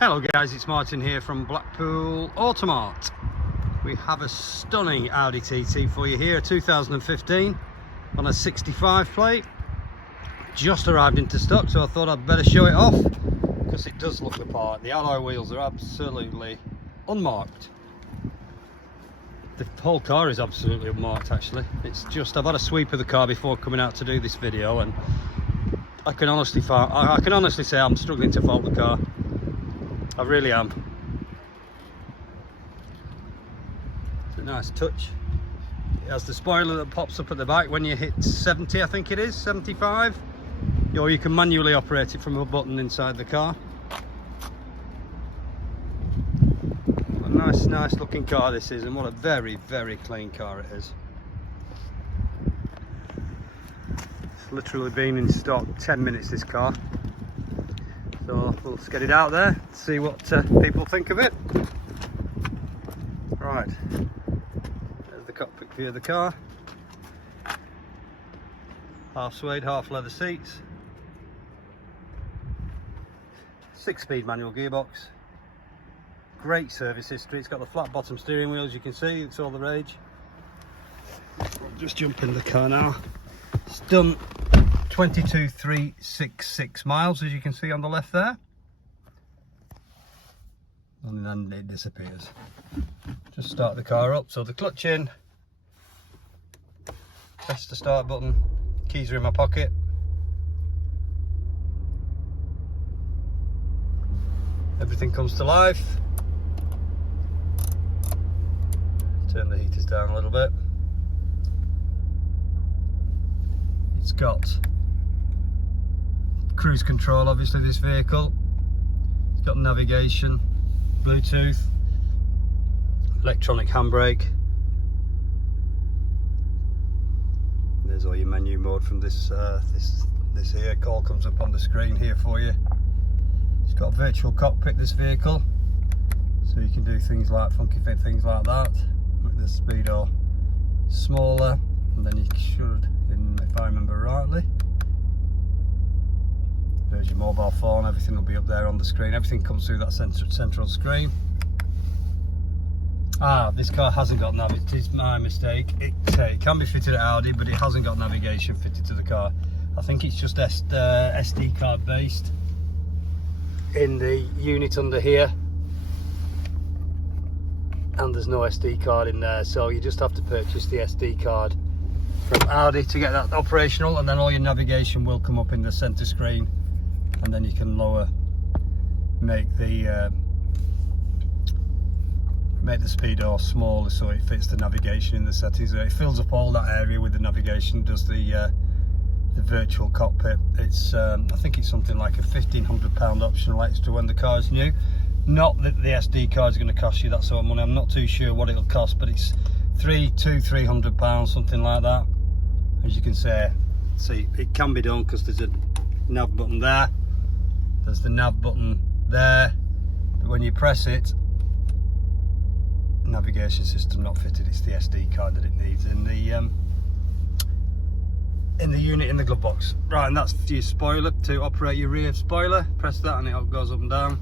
Hello guys, it's Martin here from Blackpool Automart. We have a stunning Audi TT for you here, 2015 on a 65 plate. Just arrived into stock, so I thought I'd better show it off because it does look the part. The alloy wheels are absolutely unmarked. The whole car is absolutely unmarked actually. It's just, I've had a sweep of the car before coming out to do this video, and I can honestly say I'm struggling to fault the car. I really am. It's a nice touch. It has the spoiler that pops up at the back when you hit 70, I think it is, 75. Or you can manually operate it from a button inside the car. A nice looking car this is, and what a very clean car it is. It's literally been in stock 10 minutes, this car. So let's get it out there, see what people think of it. Right, there's the cockpit view of the car. Half suede, half leather seats. 6-speed manual gearbox. Great service history. It's got the flat bottom steering wheel, as you can see. It's all the rage. I'll just jump in the car now. It's done 22,366 miles, as you can see on the left there, and then it disappears. Just start the car up, so the clutch in, press the start button, keys are in my pocket. Everything comes to life. Turn the heaters down a little bit. It's got cruise control, obviously, this vehicle. It's got navigation, Bluetooth, electronic handbrake. There's all your menu mode from this this here. It all comes up on the screen here for you. It's got a virtual cockpit, this vehicle, so you can do things like funky things like that. Make the speedo smaller, and then you should, if I remember rightly, there's your mobile phone. Everything will be up there on the screen. Everything comes through that central screen. This car hasn't got navigation. It's my mistake. It can be fitted at Audi, but it hasn't got navigation fitted to the car. I think it's just SD card based in the unit under here, and there's no SD card in there, so you just have to purchase the SD card from Audi to get that operational, and then all your navigation will come up in the center screen, and then you can make the speedo smaller so it fits the navigation in the settings. It fills up all that area with the navigation, does the virtual cockpit. It's I think it's something like a £1,500 optional extra when the car is new. Not that the SD card is going to cost you that sort of money. I'm not too sure what it'll cost, but it's £300, something like that. As you can see, it can be done because there's a nav button there. There's the nav button there, but when you press it, navigation system not fitted. It's the SD card that it needs in the unit in the glove box. Right, and that's your spoiler to operate your rear spoiler. Press that and it goes up and down.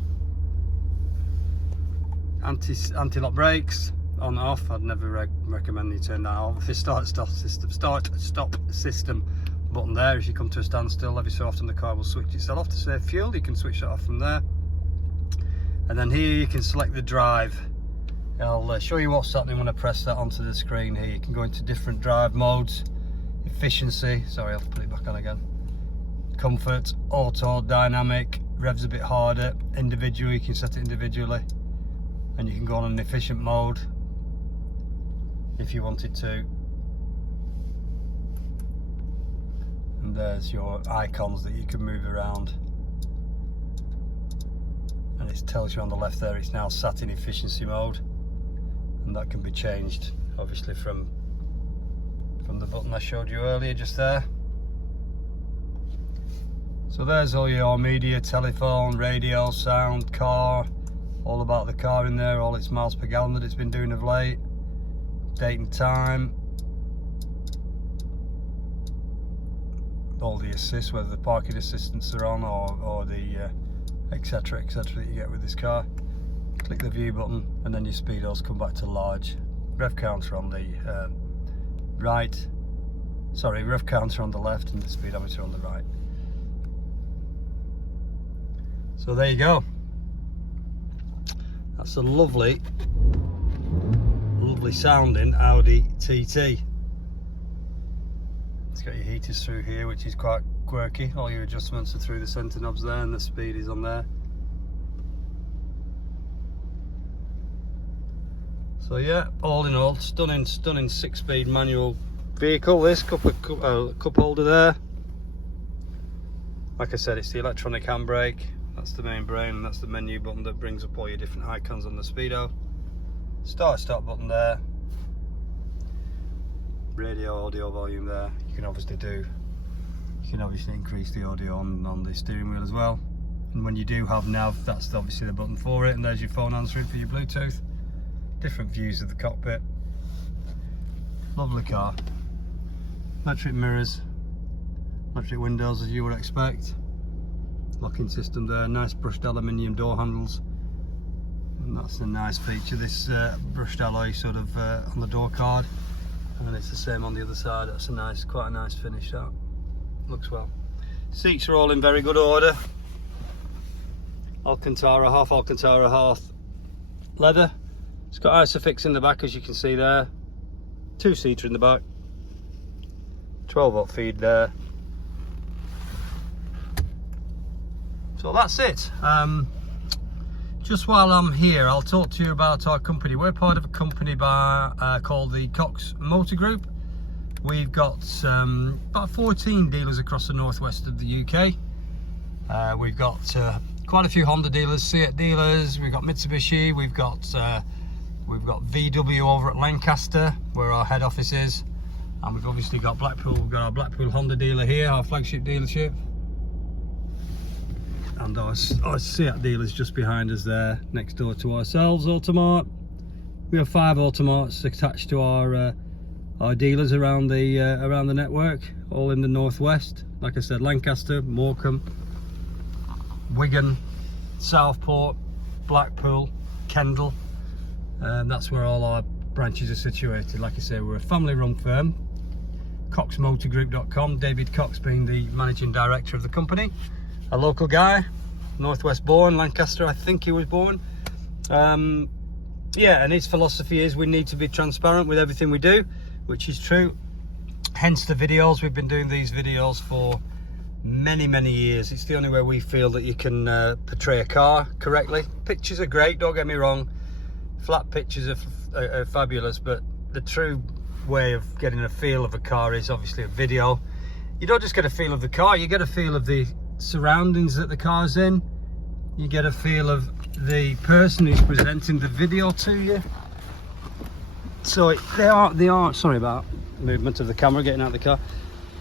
Anti-lock brakes on off. I'd never recommend you turn that off. The start stop system button there. If you come to a standstill, every so often the car will switch itself off to save fuel. You can switch that off from there, and then here you can select the drive. I'll show you what's happening when I press that onto the screen here. You can go into different drive modes. Efficiency, sorry, I'll put it back on again. Comfort, auto, dynamic, revs a bit harder, individual, you can set it individually, and you can go on an efficient mode if you wanted to. And there's your icons that you can move around, and it tells you on the left there it's now sat in efficiency mode, and that can be changed obviously from the button I showed you earlier just there. So there's all your media, telephone, radio, sound, car, all about the car in there, all its miles per gallon that it's been doing of late, date and time, all the assists, whether the parking assistants are on or the etc, etc that you get with this car. Click the view button and then your speedos come back to large. Rev counter on the rev counter on the left and the speedometer on the right. So there you go. That's a lovely sounding Audi TT. It's got your heaters through here, which is quite quirky. All your adjustments are through the centre knobs there, and the speed is on there. So yeah, all in all, stunning 6-speed manual vehicle. This cup holder there. Like I said, it's the electronic handbrake. That's the main brain, and that's the menu button that brings up all your different icons on the speedo. Start button there. Radio, audio volume there. You can obviously increase the audio on the steering wheel as well. And when you do have nav, that's obviously the button for it. And there's your phone answering for your Bluetooth. Different views of the cockpit. Lovely car. Electric mirrors, electric windows as you would expect. Locking system there, nice brushed aluminium door handles, and that's a nice feature, this brushed alloy sort of on the door card, and it's the same on the other side. That's quite a nice finish. That looks well. Seats are all in very good order. Alcantara, half leather. It's got Isofix in the back, as you can see there. 2-seater in the back. 12-volt feed there. So that's it. Just while I'm here, I'll talk to you about our company. We're part of a company called the Cox Motor Group. We've got about 14 dealers across the northwest of the UK. We've got quite a few Honda dealers, Seat dealers. We've got Mitsubishi. We've got VW over at Lancaster, where our head office is, and we've obviously got Blackpool. We've got our Blackpool Honda dealer here, our flagship dealership. And our Seat dealers just behind us there, next door to ourselves, Automart. We have 5 Automarts attached to our dealers around the network, all in the northwest. Like I said, Lancaster, Morecambe, Wigan, Southport, Blackpool, Kendal. That's where all our branches are situated. Like I say, we're a family-run firm. CoxMotorGroup.com. David Cox being the managing director of the company. A local guy, northwest born, Lancaster, I think he was born. Yeah, and his philosophy is we need to be transparent with everything we do, which is true. Hence the videos. We've been doing these videos for many years. It's the only way we feel that you can portray a car correctly. Pictures are great, don't get me wrong. Flat pictures are fabulous, but the true way of getting a feel of a car is obviously a video. You don't just get a feel of the car, you get a feel of the surroundings that the car's in. You get a feel of the person who's presenting the video to you. So they are sorry about movement of the camera getting out of the car.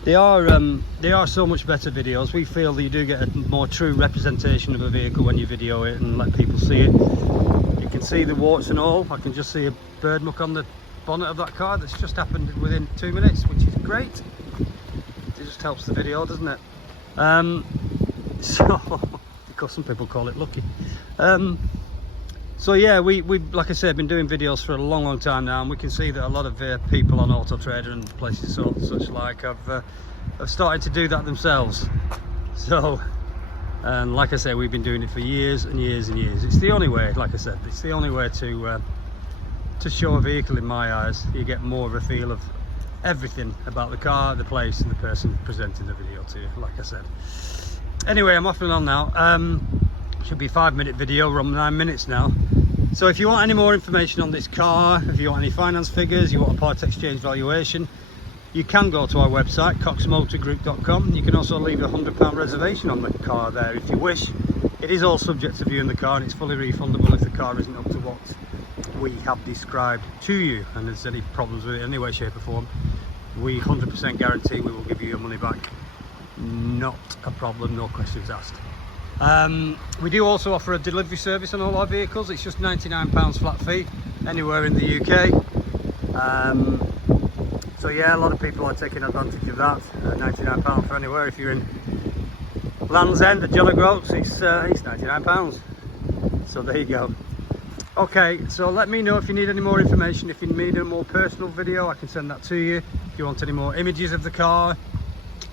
They are so much better videos. We feel that you do get a more true representation of a vehicle when you video it and let people see it. You can see the warts and all. I can just see a bird muck on the bonnet of that car. That's just happened within 2 minutes, which is great. It just helps the video, doesn't it? So, because some people call it lucky. So yeah, we like I said, been doing videos for a long time now, and we can see that a lot of people on Auto Trader and places such like have started to do that themselves. So, and like I say, we've been doing it for years and years. It's the only way, like I said, it's the only way to show a vehicle in my eyes. You get more of a feel of everything about the car, the place, and the person presenting the video to you, like I said. Anyway, I'm off and on now. Should be a 5-minute video. We're on 9 minutes now. So if you want any more information on this car, if you want any finance figures, you want a part exchange valuation, you can go to our website, coxmotorgroup.com. You can also leave a £100 reservation on the car there if you wish. It is all subject to viewing the car, and it's fully refundable if the car isn't up to what we have described to you, and there's any problems with it in any way, shape or form, we 100% guarantee we will give you your money back. Not a problem, no questions asked. We do also offer a delivery service on all our vehicles. It's just £99 flat fee anywhere in the UK. So yeah, a lot of people are taking advantage of that. £99 for anywhere. If you're in Land's End at Jelly Groats, it's £99. So there you go. Okay, so let me know if you need any more information. If you need a more personal video, I can send that to you. If you want any more images of the car,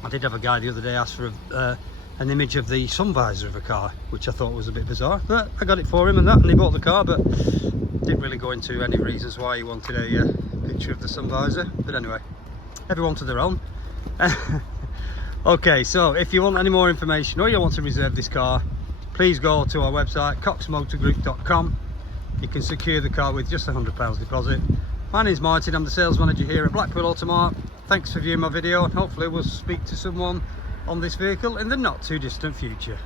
I did have a guy the other day ask for an image of the sun visor of a car, which I thought was a bit bizarre, but I got it for him and that, and he bought the car, but didn't really go into any reasons why he wanted a picture of the sun visor. But anyway, everyone to their own. Okay, so if you want any more information or you want to reserve this car, please go to our website, coxmotorgroup.com. You can secure the car with just £100 deposit. My name's Martin, I'm the sales manager here at Blackpool Automart. Thanks for viewing my video, and hopefully we'll speak to someone on this vehicle in the not too distant future.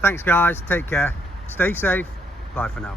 Thanks guys, take care, stay safe, bye for now.